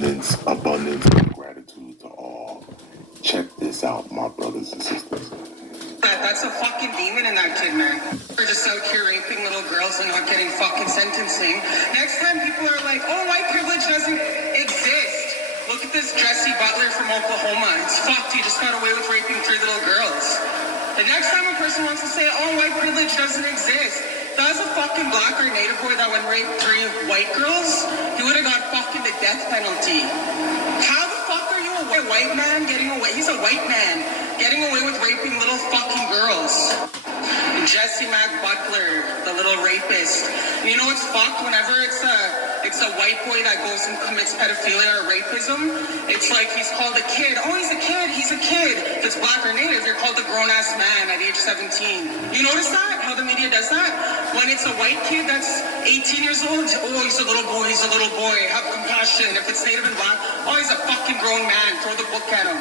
abundance of gratitude to all. Check this out, my brothers and sisters. That's a fucking demon in that kid, man. We're just out here raping little girls and not getting fucking sentencing. Next time people are like, oh, white privilege doesn't exist. Look at this Jesse Butler from Oklahoma. It's fucked. He just got away with raping 3 little girls. The next time a person wants to say, oh, white privilege doesn't exist, that's a fucking black or native boy that would rape 3 white girls, he would have got fucking the death penalty. How the fuck are you a white man getting away? He's a white man getting away with raping little fucking girls. Jesse Mac Butler, the little rapist. And you know what's fucked? Whenever it's a white boy that goes and commits pedophilia or rapism, it's like he's called a kid. Oh, he's a kid. If it's black or native, you're called a grown-ass man at age 17. You notice that? How the media does that? When it's a white kid that's 18 years old, oh, he's a little boy. Have compassion. If it's native and black, oh, he's a fucking grown man. Throw the book at him.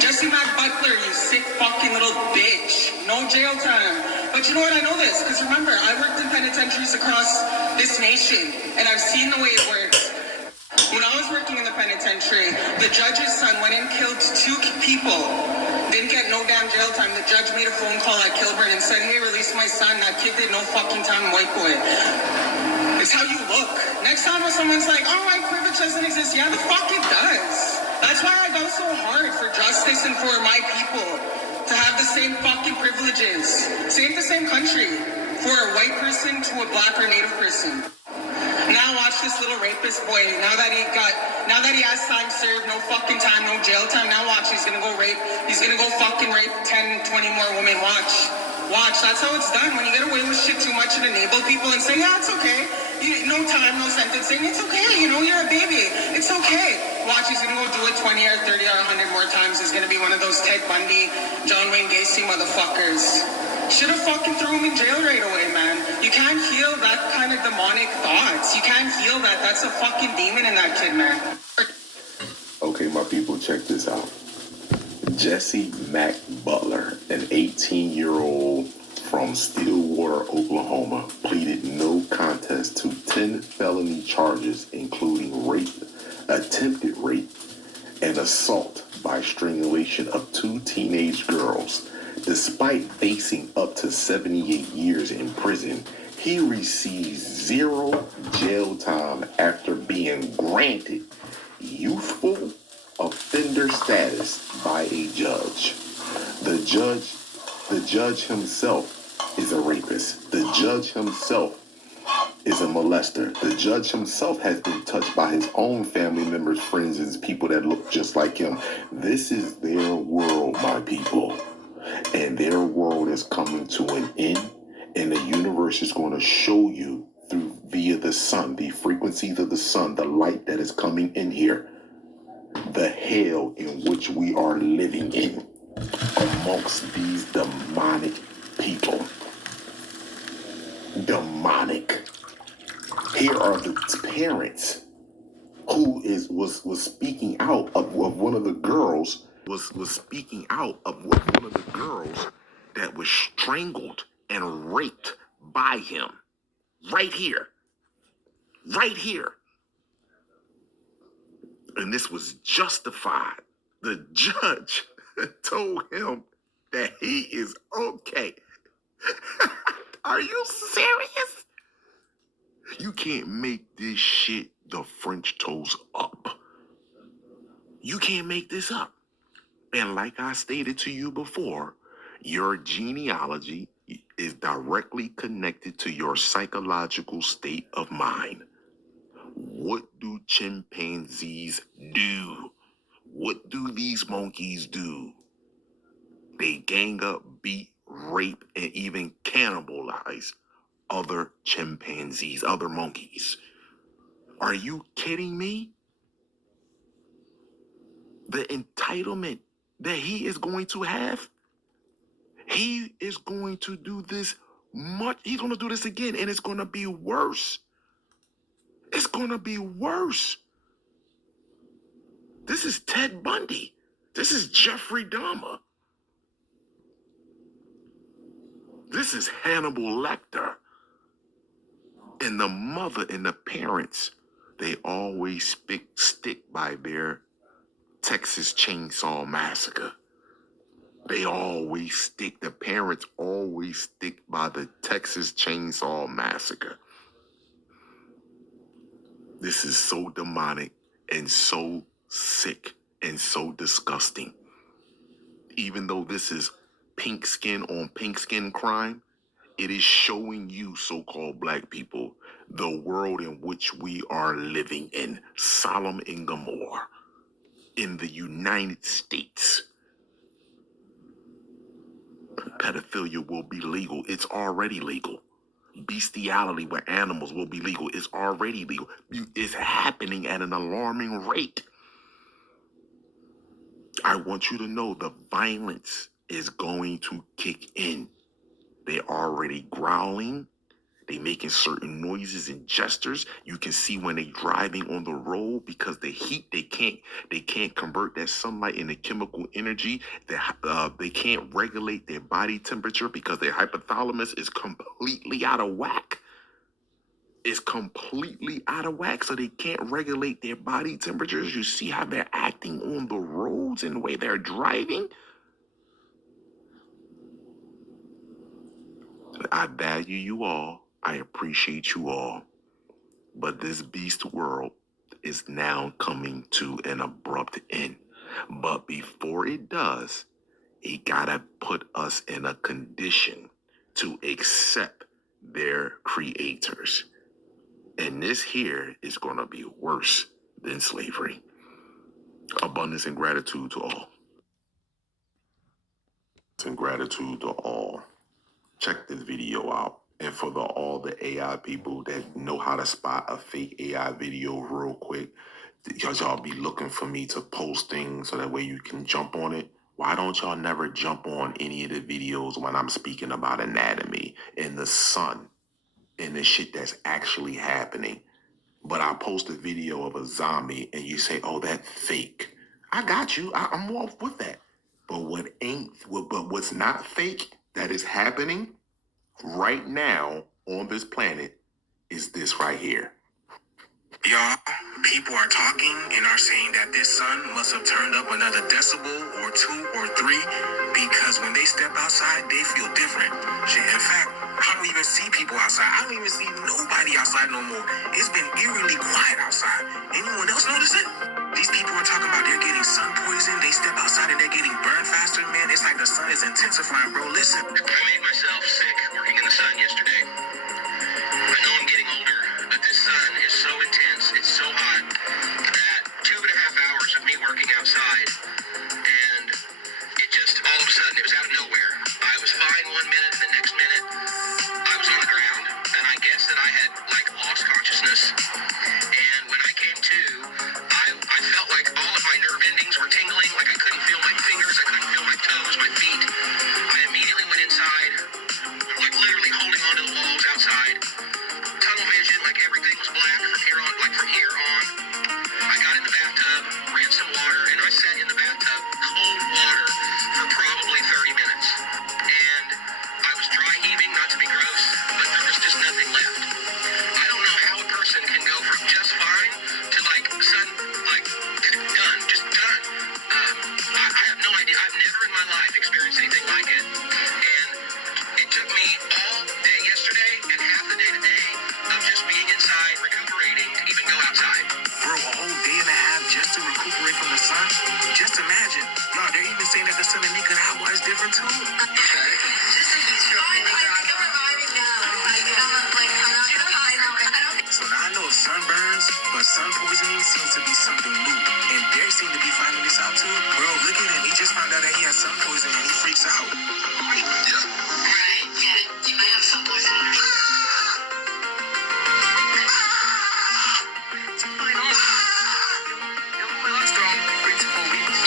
Jesse Mac Butler, you sick fucking little bitch. No jail time. But you know what? I know this, because remember, I worked in penitentiaries across this nation, and I've seen the way it works. When I was working in the penitentiary, the judge's son went and killed 2 people. Didn't get no damn jail time. The judge made a phone call at Kilburn and said, hey, release my son. That kid did no fucking time, white boy. It's how you look. Next time when someone's like, oh, white privilege doesn't exist. Yeah, the fuck it does. That's why I go so hard for justice and for my people to have the same fucking privileges. Same the same country. For a white person to a black or native person. Now watch this little rapist boy. Now that he has time served, no fucking time, no jail time. Now watch, he's gonna go fucking rape 10, 20 more women. Watch, that's how it's done. When you get away with shit too much and enable people and say, yeah, it's okay. No time, no sentencing. It's okay, you're a baby. It's okay. Watch, he's gonna go do it 20 or 30 or 100 more times. He's gonna be one of those Ted Bundy, John Wayne Gacy motherfuckers. Should have fucking threw him in jail right away, man. You can't heal that kind of demonic thoughts. You can't heal that. That's a fucking demon in that kid, man. Okay, my people, check this out. Jesse Mac Butler, an 18-year-old from Stillwater, Oklahoma, pleaded no contest to 10 felony charges, including rape, attempted rape, and assault by strangulation of 2 teenage girls. Despite facing up to 78 years in prison, he receives 0 jail time after being granted youthful offender status by a judge. The judge himself is a rapist. The judge himself is a molester. The judge himself has been touched by his own family members, friends, and people that look just like him. This is their world, my people. And their world is coming to an end, and the universe is going to show you via the sun, the frequencies of the sun, the light that is coming in here, the hell in which we are living in amongst these demonic people. Demonic. Here are the parents who was speaking out of one of the girls. Was speaking out of one of the girls that was strangled and raped by him. Right here. And this was justified. The judge told him that he is okay. Are you serious? You can't make this shit the French toast up. You can't make this up. And like I stated to you before, your genealogy is directly connected to your psychological state of mind. What do chimpanzees do? What do these monkeys do? They gang up, beat, rape, and even cannibalize other chimpanzees, other monkeys. Are you kidding me? The entitlement that he is going to have, he is going to do this he's going to do this again, and it's going to be worse. It's going to be worse. This is Ted Bundy. This is Jeffrey Dahmer. This is Hannibal Lecter. And the mother and the parents they always stick by their Texas Chainsaw Massacre. They always stick, the parents always stick by the Texas Chainsaw Massacre. This is so demonic and so sick and so disgusting. Even though this is pink skin on pink skin crime, it is showing you, so-called black people, the world in which we are living in, Sodom and Gomorrah, in the United States. Pedophilia will be legal. It's already legal. Bestiality with animals will be legal. It's already legal. It's happening at an alarming rate. I want you to know the violence is going to kick in. They're already growling. They making certain noises and gestures. You can see when they driving on the road because the heat, they can't convert that sunlight into chemical energy. They can't regulate their body temperature because their hypothalamus is completely out of whack. It's completely out of whack, so they can't regulate their body temperatures. You see how they're acting on the roads and the way they're driving? I value you all. I appreciate you all. But this beast world is now coming to an abrupt end. But before it does, it gotta put us in a condition to accept their creators. And this here is gonna be worse than slavery. Abundance and gratitude to all. And gratitude to all. Check this video out. And for all the AI people that know how to spot a fake AI video real quick, y'all be looking for me to post things so that way you can jump on it. Why don't y'all never jump on any of the videos when I'm speaking about anatomy and the sun and the shit that's actually happening? But I post a video of a zombie and you say, oh, that's fake. I got you. I'm off with that. But what's not fake that is happening right now on this planet is this right here. Y'all, people are talking and are saying that this sun must have turned up another decibel or 2 or 3 because when they step outside, they feel different. Shit, in fact, I don't even see people outside. I don't even see nobody outside no more. It's been eerily quiet outside. Anyone else notice it? These people are talking about they're getting sun poison. They step outside and they're getting burned faster, man. It's like the sun is intensifying, bro. Listen. I made myself sick working in the sun yesterday. I know I'm getting older, but this sun is so intense, it's so hot, that 2.5 hours of me working outside, and it just, all of a sudden, it was out of nowhere. I was fine 1 minute, and the next minute, I was on the ground, and I guess that I had, lost consciousness. And when I came to, I felt like all of my nerve endings were tingling, like I couldn't feel my fingers, I couldn't feel my toes, my feet. I immediately went inside, literally holding onto the walls outside. Tunnel vision, everything was black from here on. I got in the bathtub, ran some water, and I sat in the bathtub, cold water, for probably 30 minutes. And I was dry heaving, not to be gross, but there was just nothing left. I don't know how a person can go from just fine to sun, done, just done. I have no idea. I've never in my life experienced anything like it. And it took me all day yesterday and half the day today of just being inside, recuperating, to even go outside. Bro, a whole day and a half just to recuperate from the sun? Just imagine. Y'all, they're even saying that the sun in Nicaragua is different too. So now I know of sunburns, but sun poisoning seems to be something new. And they seem to be finding this out too. Bro, look at him. He just found out that he has sun poisoning and he freaks out. Yeah. Right, yeah. You might have sun poisoning.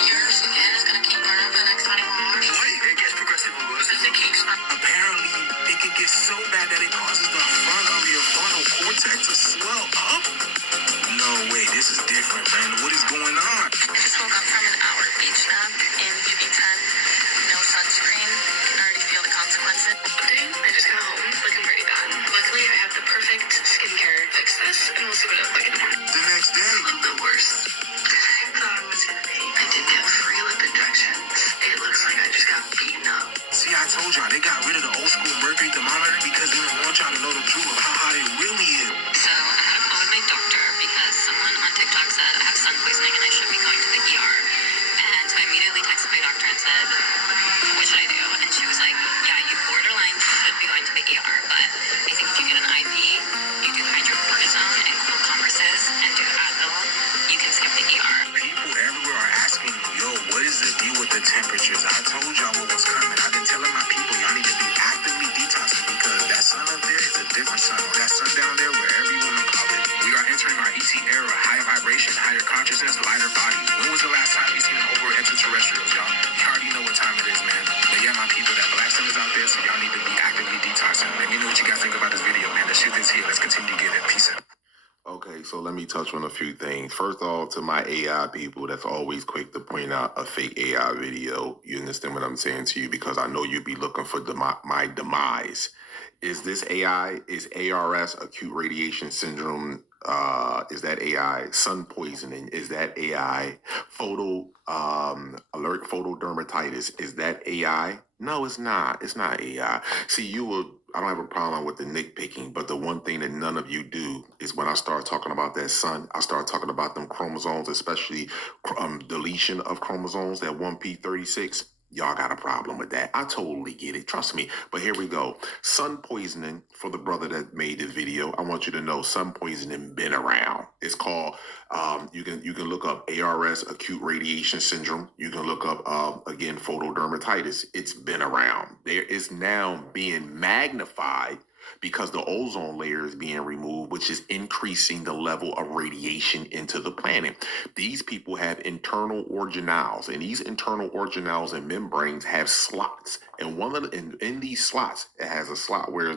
Your skin is going to keep burning for the next 24 hours. What? It gets progressively worse. It keeps burning. Apparently, it can get so bad that it causes the front of your frontal cortex to swell up. No way, this is different, man. What is going on? I just woke up from an hour beach nap in UB10. No sunscreen. Can already feel the consequences. Dude, I just got home looking pretty bad. Luckily, I have the perfect skincare fix that this and we'll see what it's like. The next day, The worst that I thought it was gonna be. I did get 3 lip injections. It looks like I just got beaten up. see, I told y'all they got rid of the old school mercury thermometer because they don't want y'all to know the truth of how hot it really is. So I had a call with my doctor because someone on TikTok said I have sun poisoning and I should be going to the ER. And so I immediately texted my doctor and said, what should I do? And she was like, yeah, you borderline should be going to the ER, but I think if you get an IV, you do hydrocortisone and cold compresses and do Advil, you can skip the ER. People everywhere are asking, yo, what is the deal with the temperatures? I told y'all what was coming. I've been telling my people y'all need to be actively detoxing because that sun up there is a different sun. That sun down there, wherever you want to call it. We are entering our ET era, higher vibration, higher consciousness, lighter bodies. When was the last time you seen over extraterrestrials, y'all? You already know what time it is, man. But yeah, my people, that black sun is out there, so y'all need to be actively detoxing. Let me know what you guys think about this video, man. The shit is here. Let's continue to get it. Peace out. Okay, so let me touch on a few things. First off, to my AI people that's always quick to point out a fake AI video, you understand what I'm saying to you because I know you'd be looking for my demise. Is this AI? Is ARS, acute radiation syndrome, is that AI? Sun poisoning, is that AI? Alert photodermatitis, is that AI? No, it's not. It's not AI. See, I don't have a problem with the nitpicking, but the one thing that none of you do is when I start talking about that sun, I start talking about them chromosomes, especially deletion of chromosomes, that 1p36. Y'all got a problem with that. I totally get it. Trust me. But here we go. Sun poisoning, for the brother that made this video, I want you to know sun poisoning been around. It's called, you can look up ARS, acute radiation syndrome. You can look up, again, photodermatitis. It's been around. There is now being magnified because the ozone layer is being removed, which is increasing the level of radiation into the planet. These people have internal organelles, and these internal organelles and membranes have slots. And in these slots, it has a slot where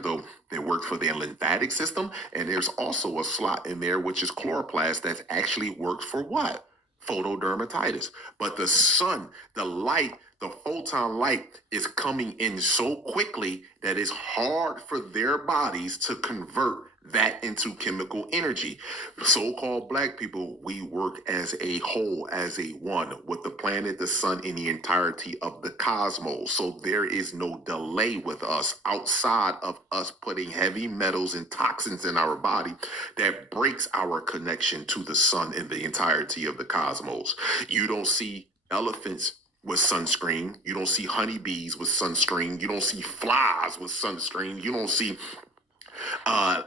they work for their lymphatic system, and there's also a slot in there which is chloroplast that actually works for what? Photodermatitis. But the sun, the light, the photon light is coming in so quickly that it's hard for their bodies to convert that into chemical energy. So-called black people, we work as a whole, as a one, with the planet, the sun, and the entirety of the cosmos. So there is no delay with us outside of us putting heavy metals and toxins in our body that breaks our connection to the sun and the entirety of the cosmos. You don't see elephants with sunscreen. You don't see honeybees with sunscreen. You don't see flies with sunscreen. You don't see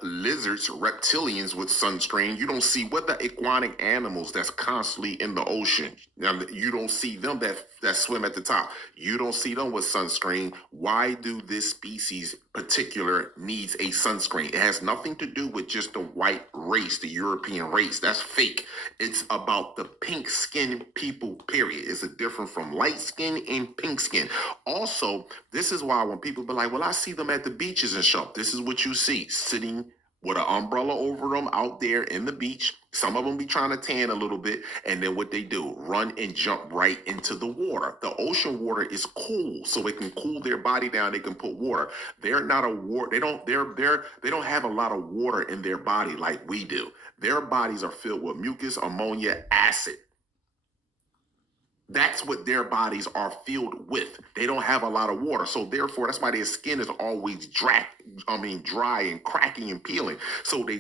lizards, reptilians with sunscreen. You don't see what the aquatic animals that's constantly in the ocean. Now, you don't see them that swim at the top. You don't see them with sunscreen. Why do this species particular needs a sunscreen? It has nothing to do with just the white race, the European race. That's fake. It's about the pink skin people, period. It's a different from light skin and pink skin. Also, this is why when people be like, well, I see them at the beaches and stuff. This is what you see, sitting with an umbrella over them out there in the beach. Some of them be trying to tan a little bit, and then what they do, run and jump right into the water. The ocean water is cool, so it can cool their body down. They can put water. They're not a water. They don't have a lot of water in their body like we do. Their bodies are filled with mucus, ammonia, acid. That's what their bodies are filled with. They don't have a lot of water. So therefore, that's why their skin is always dry and cracking and peeling. So they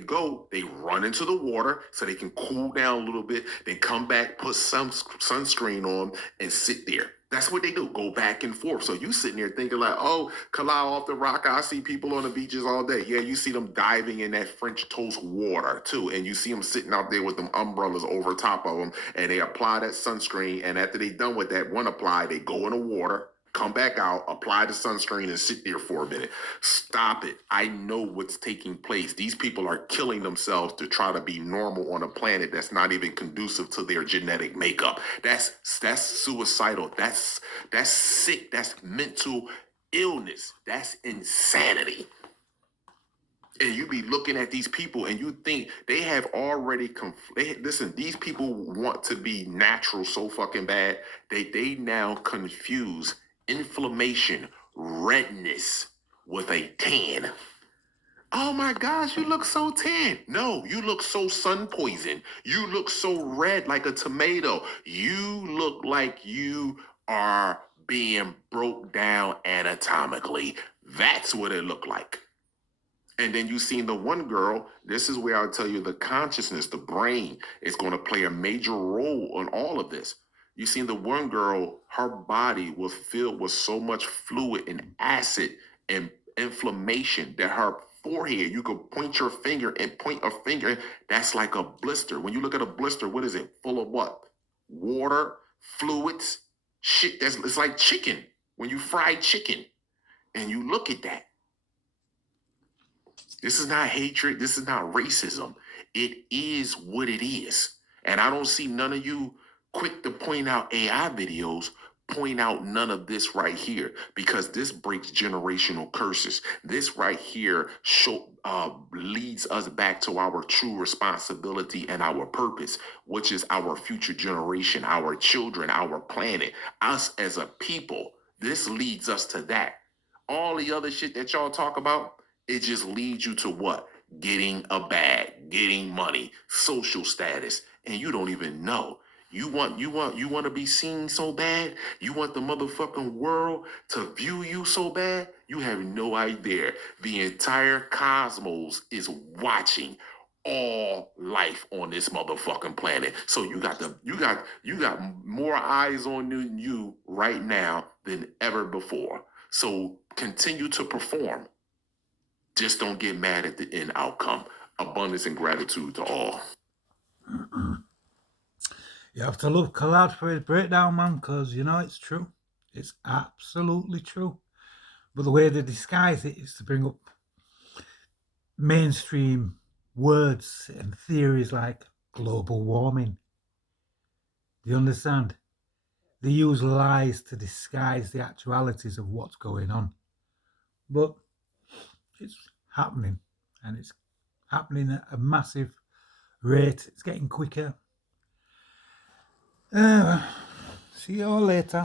run into the water so they can cool down a little bit, then come back, put some sunscreen on, and sit there. That's what they do, go back and forth. So you sitting there thinking like, oh, Kalao off the rock, I see people on the beaches all day. Yeah, you see them diving in that French toast water too. And you see them sitting out there with them umbrellas over top of them, and they apply that sunscreen. And after they done with that one apply, they go in the water, come back out, apply the sunscreen, and sit there for a minute. Stop it. I know what's taking place. These people are killing themselves to try to be normal on a planet that's not even conducive to their genetic makeup. That's suicidal. That's sick. That's mental illness. That's insanity. And you be looking at these people and you think they have already listen, these people want to be natural so fucking bad. They now confuse inflammation, redness with a tan. Oh my gosh, you look so tan. No, you look so sun poisoned. You look so red like a tomato. You look like you are being broke down anatomically. That's what it looked like. And then you seen the one girl, this is where I'll tell you the consciousness, the brain is going to play a major role on all of this. You seen the one girl, her body was filled with so much fluid and acid and inflammation that her forehead, you could point your finger and point a finger, that's like a blister. When you look at a blister, what is it? Full of what? Water, fluids, shit. It's like chicken. When you fry chicken and you look at that. This is not hatred. This is not racism. It is what it is. And I don't see none of you quick to point out AI videos, point out none of this right here, because this breaks generational curses. This right here leads us back to our true responsibility and our purpose, which is our future generation, our children, our planet, us as a people. This leads us to that. All the other shit that y'all talk about, it just leads you to what? Getting a bag, getting money, social status, and you don't even know. You want to be seen so bad? You want the motherfucking world to view you so bad? You have no idea. The entire cosmos is watching all life on this motherfucking planet. So you got more eyes on you right now than ever before. So continue to perform. Just don't get mad at the end outcome. Abundance and gratitude to all. You have to love Collard for his breakdown, man, because, you know, it's true. It's absolutely true. But the way they disguise it is to bring up mainstream words and theories like global warming. Do you understand? They use lies to disguise the actualities of what's going on. But it's happening, and it's happening at a massive rate. It's getting quicker. See you all later.